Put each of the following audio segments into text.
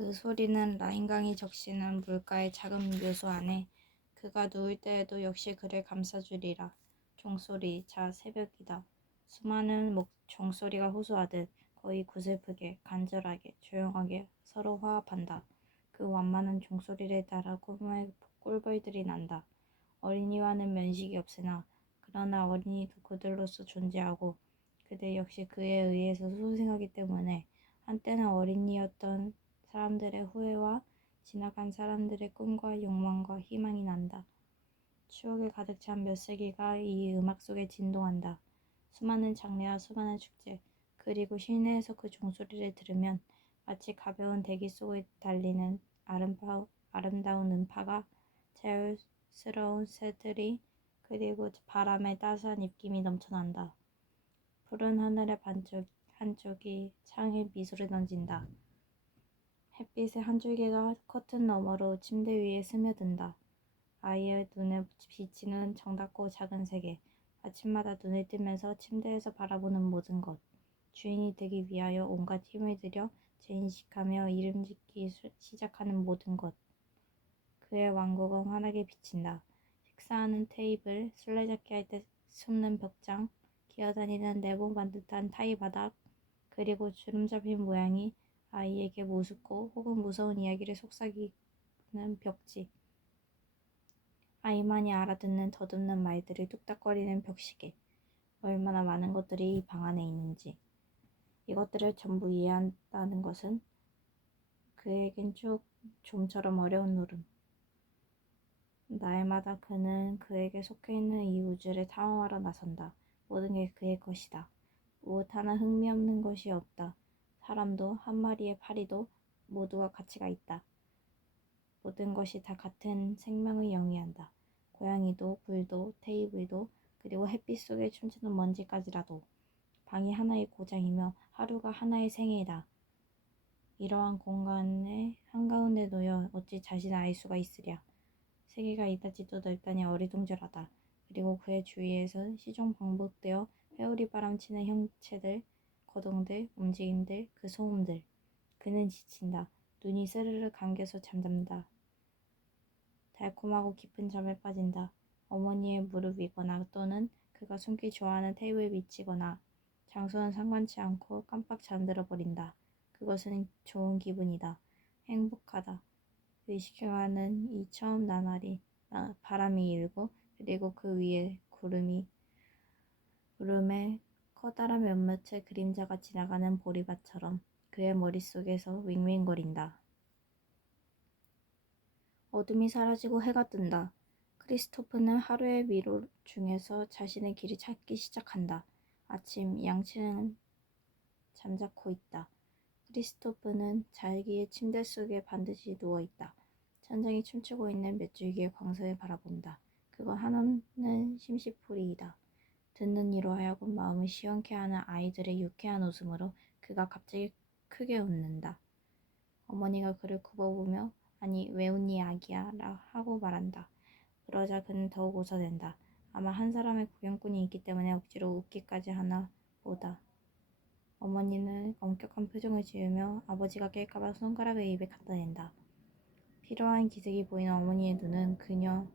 그 소리는 라인강이 적시는 물가의 작은 묘소 안에 그가 누울 때에도 역시 그를 감싸주리라. 종소리, 자 새벽이다. 수많은 종소리가 호소하듯 거의 구슬프게, 간절하게, 조용하게 서로 화합한다. 그 완만한 종소리를 따라 꿈의 꿀벌들이 난다. 어린이와는 면식이 없으나 그러나 어린이도 그들로서 존재하고 그들 역시 그에 의해서 소생하기 때문에 한때는 어린이였던 사람들의 후회와 지나간 사람들의 꿈과 욕망과 희망이 난다. 추억에 가득 찬 몇 세기가 이 음악 속에 진동한다. 수많은 장례와 수많은 축제, 그리고 실내에서 그 종소리를 들으면 마치 가벼운 대기 속에 달리는 아름다운 음파가 자유스러운 새들이 그리고 바람의 따스한 입김이 넘쳐난다. 푸른 하늘의 한쪽이 창에 미소를 던진다. 햇빛의 한 줄기가 커튼 너머로 침대 위에 스며든다. 아이의 눈에 비치는 정답고 작은 세계. 아침마다 눈을 뜨면서 침대에서 바라보는 모든 것. 주인이 되기 위하여 온갖 힘을 들여 재인식하며 이름 짓기 시작하는 모든 것. 그의 왕국은 환하게 비친다. 식사하는 테이블, 술래잡기 할 때 숨는 벽장, 기어다니는 네모 반듯한 타이 바닥, 그리고 주름 잡힌 모양이 아이에게 우습고 혹은 무서운 이야기를 속삭이는 벽지. 아이만이 알아듣는 더듬는 말들을 뚝딱거리는 벽시계. 얼마나 많은 것들이 이 방 안에 있는지. 이것들을 전부 이해한다는 것은 그에겐 쭉 좀처럼 어려운 노름. 날마다 그는 그에게 속해있는 이 우주를 탐험하러 나선다. 모든 게 그의 것이다. 무엇 하나 흥미없는 것이 없다. 사람도 한 마리의 파리도 모두가 가치가 있다. 모든 것이 다 같은 생명을 영위한다. 고양이도 불도 테이블도 그리고 햇빛 속에 춤추는 먼지까지라도. 방이 하나의 고장이며 하루가 하나의 생애이다. 이러한 공간의 한가운데 놓여 어찌 자신을 알 수가 있으랴. 세계가 이다지도 넓다니 어리둥절하다. 그리고 그의 주위에선 시종 반복되어 회오리 바람 치는 형체들, 거동들, 움직임들, 그 소음들. 그는 지친다. 눈이 스르르 감겨서 잠든다. 달콤하고 깊은 잠에 빠진다. 어머니의 무릎 위거나 또는 그가 숨기 좋아하는 테이블에 미치거나 장소는 상관치 않고 깜빡 잠들어 버린다. 그것은 좋은 기분이다. 행복하다. 의식해가는 이 처음 나날이 바람이 일고 그리고 그 위에 구름에 커다란 몇몇의 그림자가 지나가는 보리밭처럼 그의 머릿속에서 윙윙거린다. 어둠이 사라지고 해가 뜬다. 크리스토프는 하루의 미로 중에서 자신의 길을 찾기 시작한다. 아침, 양치는 잠자코 있다. 크리스토프는 자기의 침대 속에 반드시 누워있다. 천장이 춤추고 있는 몇 줄기의 광선을 바라본다. 그건 하나는 심시풀이이다. 듣는 이로 하여금 마음을 시원케 하는 아이들의 유쾌한 웃음으로 그가 갑자기 크게 웃는다. 어머니가 그를 굽어보며 아니 왜 웃니 아기야 라 하고 말한다. 그러자 그는 더욱 웃어댄다. 아마 한 사람의 구경꾼이 있기 때문에 억지로 웃기까지 하나 보다. 어머니는 엄격한 표정을 지으며 아버지가 깰까봐 손가락을 입에 갖다 댄다. 필요한 기색이 보이는 어머니의 눈은 그녀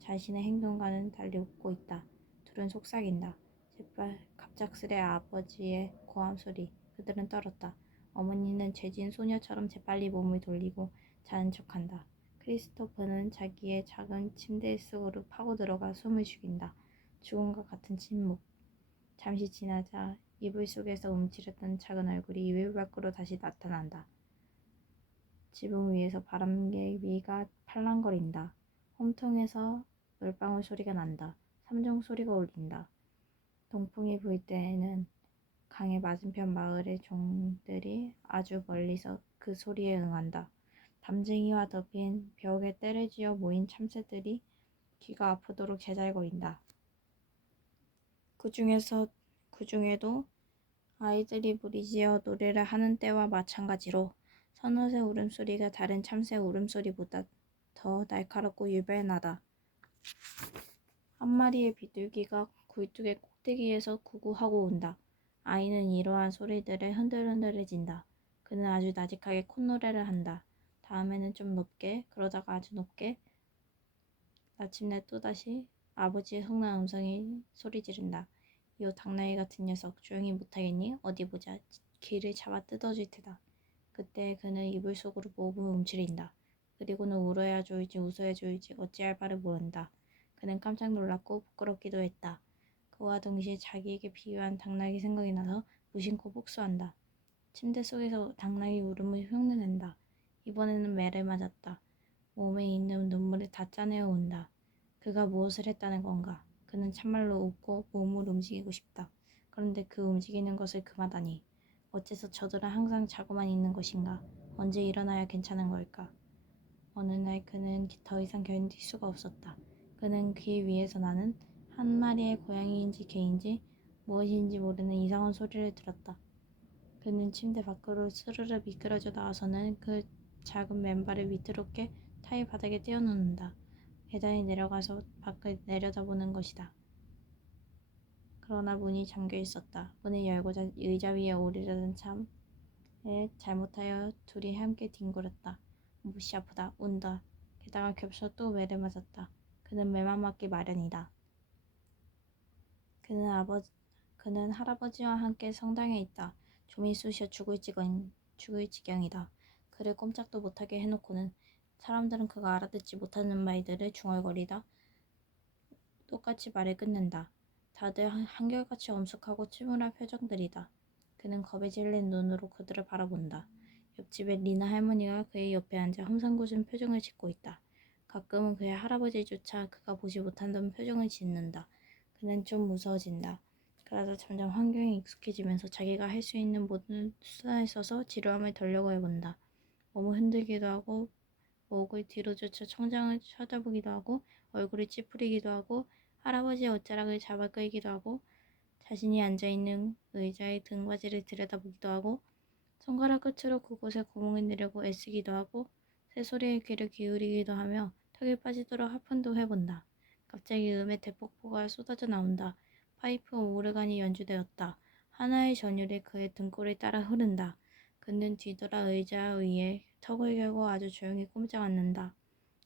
자신의 행동과는 달리 웃고 있다. 둘은 속삭인다. 제발 갑작스레 아버지의 고함 소리. 그들은 떨었다. 어머니는 죄진 소녀처럼 재빨리 몸을 돌리고 자는 척한다. 크리스토퍼는 자기의 작은 침대 속으로 파고들어가 숨을 죽인다. 죽음과 같은 침묵. 잠시 지나자 이불 속에서 움츠렸던 작은 얼굴이 이불 밖으로 다시 나타난다. 지붕 위에서 바람개비가 팔랑거린다. 홈통에서 물방울 소리가 난다. 삼종 소리가 울린다. 동풍이 불 때에는 강의 맞은편 마을의 종들이 아주 멀리서 그 소리에 응한다. 담쟁이와 덮인 벽에 때를 지어 모인 참새들이 귀가 아프도록 제잘거린다. 그중에도 아이들이 무리지어 노래를 하는 때와 마찬가지로 서넛의 울음소리가 다른 참새 울음소리보다 더 날카롭고 유별나다. 한 마리의 비둘기가 굴뚝의 꼭대기에서 구구하고 온다. 아이는 이러한 소리들에 흔들흔들해진다. 그는 아주 나직하게 콧노래를 한다. 다음에는 좀 높게, 그러다가 아주 높게, 마침내 또다시 아버지의 성난 음성이 소리 지른다. 요 당나귀 같은 녀석, 조용히 못하겠니? 어디 보자. 귀를 잡아 뜯어줄 테다. 그때 그는 이불 속으로 몸을 움츠린다. 그리고는 울어야 좋을지 웃어야 좋을지 어찌할 바를 모른다. 그는 깜짝 놀랐고 부끄럽기도 했다. 그와 동시에 자기에게 비유한 당나귀 생각이 나서 무심코 복수한다. 침대 속에서 당나귀 울음을 흉내낸다. 이번에는 매를 맞았다. 몸에 있는 눈물을 다 짜내어 온다. 그가 무엇을 했다는 건가? 그는 참말로 웃고 몸을 움직이고 싶다. 그런데 그 움직이는 것을 금하다니. 어째서 저들은 항상 자고만 있는 것인가? 언제 일어나야 괜찮은 걸까? 어느 날 그는 더 이상 견딜 수가 없었다. 그는 귀 위에서 나는 한 마리의 고양이인지 개인지 무엇인지 모르는 이상한 소리를 들었다. 그는 침대 밖으로 스르르 미끄러져 나와서는 그 작은 맨발을 위태롭게 타일 바닥에 떼어놓는다. 계단에 내려가서 밖을 내려다보는 것이다. 그러나 문이 잠겨 있었다. 문을 열고 의자 위에 오르려던 참에 잘못하여 둘이 함께 뒹굴었다. 몹시 아프다. 운다. 게다가 겹쳐 또 매를 맞았다. 그는 매만 맞기 마련이다. 그는 할아버지와 함께 성당에 있다. 좀이 쑤셔 죽을 지경이다. 그를 꼼짝도 못하게 해놓고는 사람들은 그가 알아듣지 못하는 말들을 중얼거리다 똑같이 말을 끝낸다. 다들 한결같이 엄숙하고 침울한 표정들이다. 그는 겁에 질린 눈으로 그들을 바라본다. 옆집의 리나 할머니가 그의 옆에 앉아 험상궂은 표정을 짓고 있다. 가끔은 그의 할아버지조차 그가 보지 못한다는 표정을 짓는다. 그는 좀 무서워진다. 그러다 점점 환경에 익숙해지면서 자기가 할 수 있는 모든 수단을 써서 지루함을 덜려고 해본다. 몸을 흔들기도 하고 목을 뒤로 젖혀 천장을 쳐다보기도 하고 얼굴을 찌푸리기도 하고 할아버지의 옷자락을 잡아 끌기도 하고 자신이 앉아있는 의자의 등받이를 들여다보기도 하고 손가락 끝으로 그곳에 구멍을 내려고 애쓰기도 하고 새소리에 귀를 기울이기도 하며 턱이 빠지도록 하품도 해본다. 갑자기 음의 대폭포가 쏟아져 나온다. 파이프 오르간이 연주되었다. 하나의 전율이 그의 등골을 따라 흐른다. 그는 뒤돌아 의자 위에 턱을 결고 아주 조용히 꼼짝 않는다.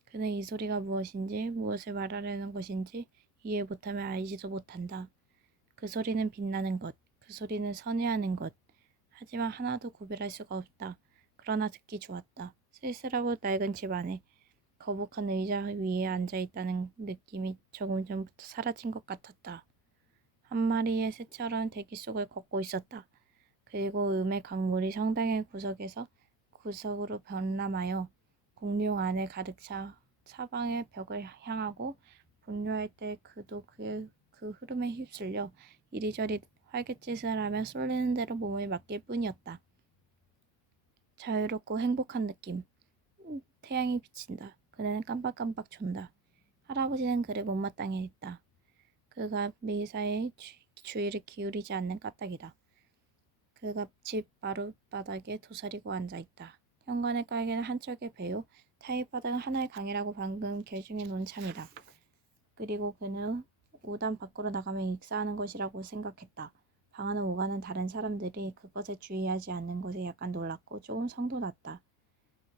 그는 이 소리가 무엇인지 무엇을 말하려는 것인지 이해 못하며 알지도 못한다. 그 소리는 빛나는 것, 그 소리는 선회하는 것. 하지만 하나도 구별할 수가 없다. 그러나 듣기 좋았다. 쓸쓸하고 낡은 집 안에 거북한 의자 위에 앉아있다는 느낌이 조금 전부터 사라진 것 같았다. 한 마리의 새처럼 대기 속을 걷고 있었다. 그리고 음의 강물이 성당의 구석에서 구석으로 변람하여 공룡 안에 가득 차 사방의 벽을 향하고 분류할 때 그도 그 흐름에 휩쓸려 이리저리 활개짓을 하며 쏠리는 대로 몸을 맡길 뿐이었다. 자유롭고 행복한 느낌. 태양이 비친다. 그는 깜빡깜빡 존다. 할아버지는 그를 못마땅해 했다. 그가 미사에 주의를 기울이지 않는 까닭이다. 그가 집 마룻바닥에 도사리고 앉아있다. 현관의 깔개는 한 척의 배요. 타일바닥은 하나의 강이라고 방금 개중해 놓은 참이다. 그리고 그는 우단 밖으로 나가면 익사하는 것이라고 생각했다. 방 안을 오가는 다른 사람들이 그것에 주의하지 않는 것에 약간 놀랐고 조금 성도 났다.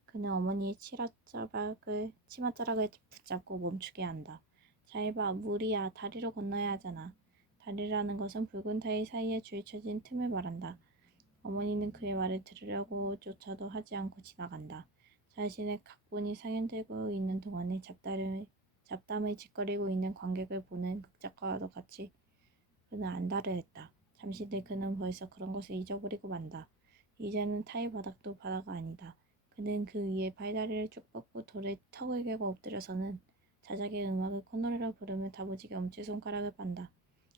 그는 어머니의 치맛자락을 붙잡고 멈추게 한다. 잘 봐, 물이야. 다리로 건너야 하잖아. 다리라는 것은 붉은 타일 사이에 줄쳐진 틈을 말한다. 어머니는 그의 말을 들으려고조차도 하지 않고 지나간다. 자신의 각본이 상연되고 있는 동안에 잡담을 짓거리고 있는 관객을 보는 극작가와도 같이 그는 안달을 했다. 잠시 뒤 그는 벌써 그런 것을 잊어버리고 만다. 이제는 타일 바닥도 바다가 아니다. 그는 그 위에 팔다리를 쭉 뻗고 돌에 턱을 개고 엎드려서는 자작의 음악을 콧노래로 부르며 다부지게 엄지손가락을 빤다.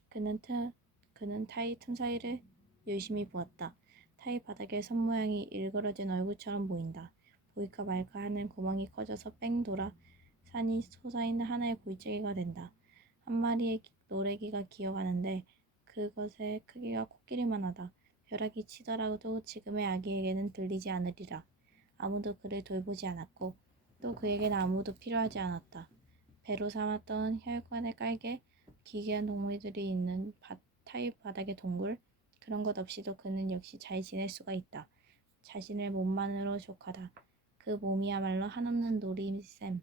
그는 타일 틈 사이를 열심히 보았다. 타일 바닥에 선 모양이 일그러진 얼굴처럼 보인다. 보일까 말까 하는 구멍이 커져서 뺑 돌아 산이 솟아있는 하나의 골짜기가 된다. 한 마리의 노래기가 기어가는데 그것의 크기가 코끼리만 하다. 벼락이 치더라도 지금의 아기에게는 들리지 않으리라. 아무도 그를 돌보지 않았고 또 그에게는 아무도 필요하지 않았다. 배로 삼았던 혈관의 깔개, 기괴한 동물들이 있는 타일 바닥의 동굴, 그런 것 없이도 그는 역시 잘 지낼 수가 있다. 자신의 몸만으로 족하다. 그 몸이야말로 한없는 놀이셈.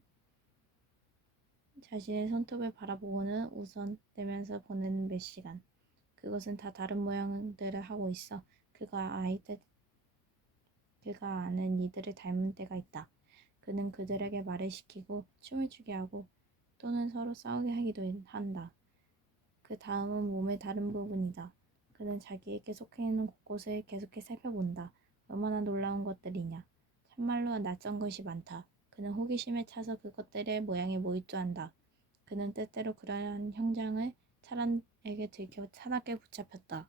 자신의 손톱을 바라보고는 웃어대면서 보내는 몇 시간. 그것은 다 다른 모양들을 하고 있어. 그가 아는 이들을 닮은 때가 있다. 그는 그들에게 말을 시키고 춤을 추게 하고 또는 서로 싸우게 하기도 한다. 그 다음은 몸의 다른 부분이다. 그는 자기에게 속해 있는 곳곳을 계속해 살펴본다. 얼마나 놀라운 것들이냐. 참말로 낯선 것이 많다. 그는 호기심에 차서 그것들의 모양에 몰두한다. 그는 때때로 그러한 형장을 차란에게 들켜 차갑게 붙잡혔다.